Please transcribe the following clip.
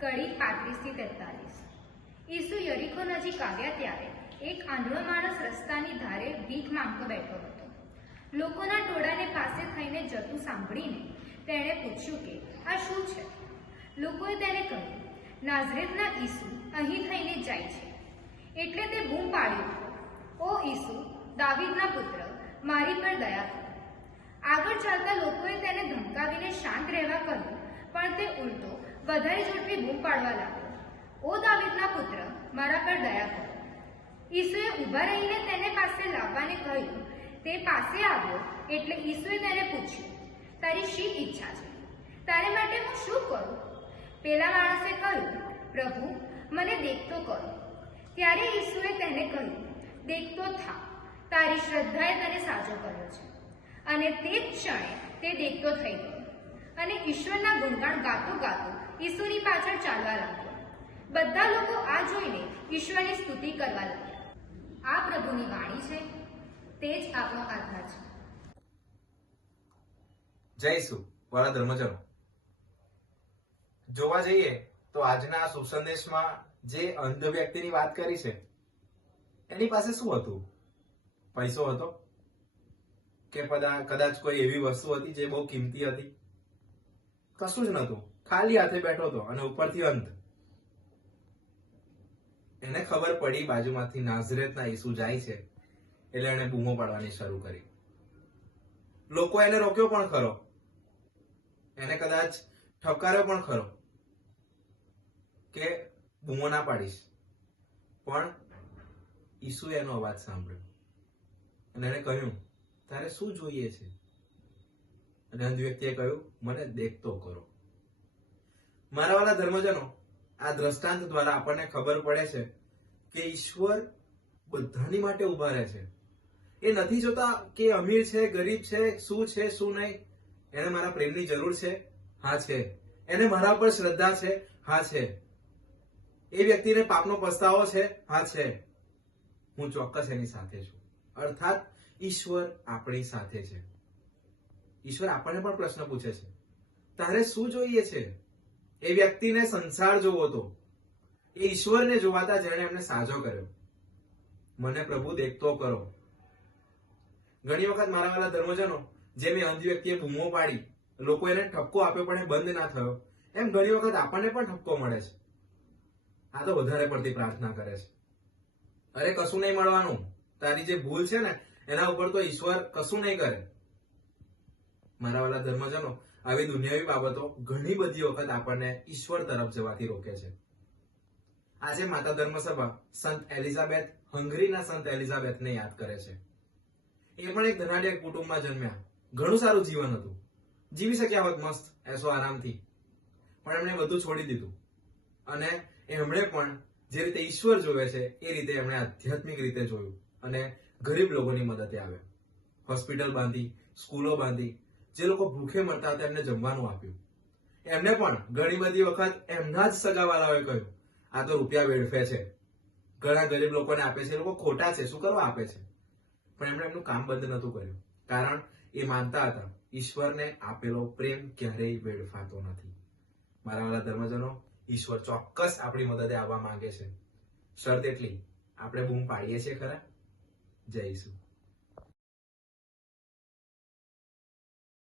કડી પાંત્રીસથી તેતાલીસ. ઈસુ યરીખો નજીક આવ્યા ત્યારે એક આંધળો માણસ રસ્તાની ધારે ભીખ માંગતો બેઠો હતો. લોકોના ટોળાને પાસે થઈને જતું સાંભળીને તેણે પૂછ્યું કે, આ શું છે? લોકોએ તેને કહ્યું નાઝરેતના ઈસુ અહીં થઈને જાય છે. એટલે તે બૂમ પાડ્યો. ઓ ઈસુ, દાવીદના પુત્ર, મારી પર દયા કરો. આગળ ધમકાવીને શાંત રહેવા કહ્યું. પણ તે ઉલટો વધારે ઝડપી બૂમ પાડવા લાગ્યો. ઓ દાવીદના પુત્ર, મારા પર દયા કરો. ઈસુએ ઊભા રહીને તેને પાસે લાવવાને કહ્યું. તે પાસે આવ્યો એટલે ઈસુએ તેને પૂછ્યું, તારી શી ઈચ્છા છે? તારે માટે હું શું કરું? પેલા માણસે કહ્યું, પ્રભુ, મને દેખતો કરો. ત્યારે ઈસુએ તેને કહ્યું, દેખતો થા. તારી શ્રદ્ધાએ તને સાજો કર્યો છે. અને તે જ ક્ષણે તે દેખતો થઈ ગયો. અને ઈશ્વરના ગુણગાન ગાતો ગાતો ઈસુની પાછળ ચાલવા લાગ્યો. બધા લોકો આ જોઈને ઈશ્વરની સ્તુતિ કરવા લાગ્યા. આ પ્રભુની વાણી છે. તે જ આપણો આધાર છે. જઈશું વાળા ધર્મજનો. જોવા જઈએ તો આજના શુભ સંદેશમાં જે અંધ વ્યક્તિની વાત કરી છે, એની પાસે શું હતું? પૈસો હતો? કે કદાચ કોઈ એવી વસ્તુ હતી જે બહુ કિંમતી હતી? કશું જ નતું ખાલી હાથે બેઠો હતો અને ઉપરથી અંત. એને ખબર પડી બાજુમાંથી નાઝરેતના ઈસુ જાય છે. એટલે એને બૂમો પાડવાની શરૂ કરી. લોકો એને રોક્યો પણ ખરો. એને કદાચ ઠપકાર્યો પણ ખરો કે બૂમો ના પાડીશ. પણ ઈસુએ એનો અવાજ સાંભળ્યો. અને એને કહ્યું તારે શું જોઈએ છે? અને અંધ વ્યક્તિએ કહ્યું, મને દેખતો કરો. મારા વાળા ધર્મજનો, આ દ્રષ્ટાંત દ્વારા આપણને ખબર પડે છે કે ઈશ્વર બધાની માટે ઊભા રહે છે. એ નથી જોતા કે અમીર છે, ગરીબ છે, શું છે, શું નહીં. એને મારા પ્રેમની જરૂર છે? હા છે. એને મારા પર શ્રદ્ધા છે? હા છે. એ વ્યક્તિને પાપનો પસ્તાવો છે? હા છે. હું ચોક્કસ એની સાથે છું. અર્થાત ઈશ્વર આપણી સાથે છે. ઈશ્વર આપણને પણ પ્રશ્ન પૂછે છે. તારે શું જોઈએ છે? એ વ્યક્તિને સંસાર જોવો તો. એ ઈશ્વરને જોવાતા જેણે એમને સાજો કર્યો. મને પ્રભુ દેખતો કરો. ઘણી વખત મારા વાળા ધર્મજનો, જે મેં અંધ વ્યક્તિએ બૂમો પાડી, લોકો એને ઠપકો આપ્યો પણ એ બંધ ના થયો. એમ ઘણી વખત આપણને પણ ઠપકો મળે છે. આ તો વધારે પડતી પ્રાર્થના કરે છે. અરે કશું નહીં મળવાનું. તારી જે ભૂલ છે ને એના ઉપર તો ઈશ્વર કશું નહીં કરે. મારા વાળા ધર્મજનો, આવી દુનિયાવી બાબતો ઘણી બધી વખત આપણને ઈશ્વર તરફ જવાથી રોકે છે. આજે માતા ધર્મસભા સંત એલિઝાબેથ, હંગરીના સંત એલિઝાબેથને યાદ કરે છે. એ પણ એક ધનાઢ્ય કુટુંબમાં જન્મ્યા. ઘણું સારું જીવન હતું. જીવી શક્યા હોત મસ્ત, એસો આરામથી. પણ એમણે બધું છોડી દીધું. અને એમણે પણ જે રીતે ઈશ્વર જોવે છે, એ રીતે એમણે આધ્યાત્મિક રીતે જોયું. અને ગરીબ લોકોની મદદે આવે. હોસ્પિટલ બાંધી, સ્કૂલો બાંધી, જે લોકો ભૂખે મરતા હતા, એમને જમવાનું આપ્યું. એમને પણ ઘણી બધી વખત એમના જ સગાવાળાઓએ કહ્યું, આ તો રૂપિયા વેડફે છે. ઘણા ગરીબ લોકોને આપે છે, એ લોકો ખોટા છે, શું કરવા આપે છે? પણ એમણે એમનું કામ બંધ નહોતું કર્યું. કારણ એ માનતા હતા, ઈશ્વરને આપેલો પ્રેમ ક્યારેય વેડફાતો નથી. મારા વાળા ધર્મજનો, ઈશ્વર ચોક્કસ આપણી મદદે આવવા માંગે છે. શરત એટલી, આપણે બૂમ પાડીએ છીએ ખરા? જય ઈસુ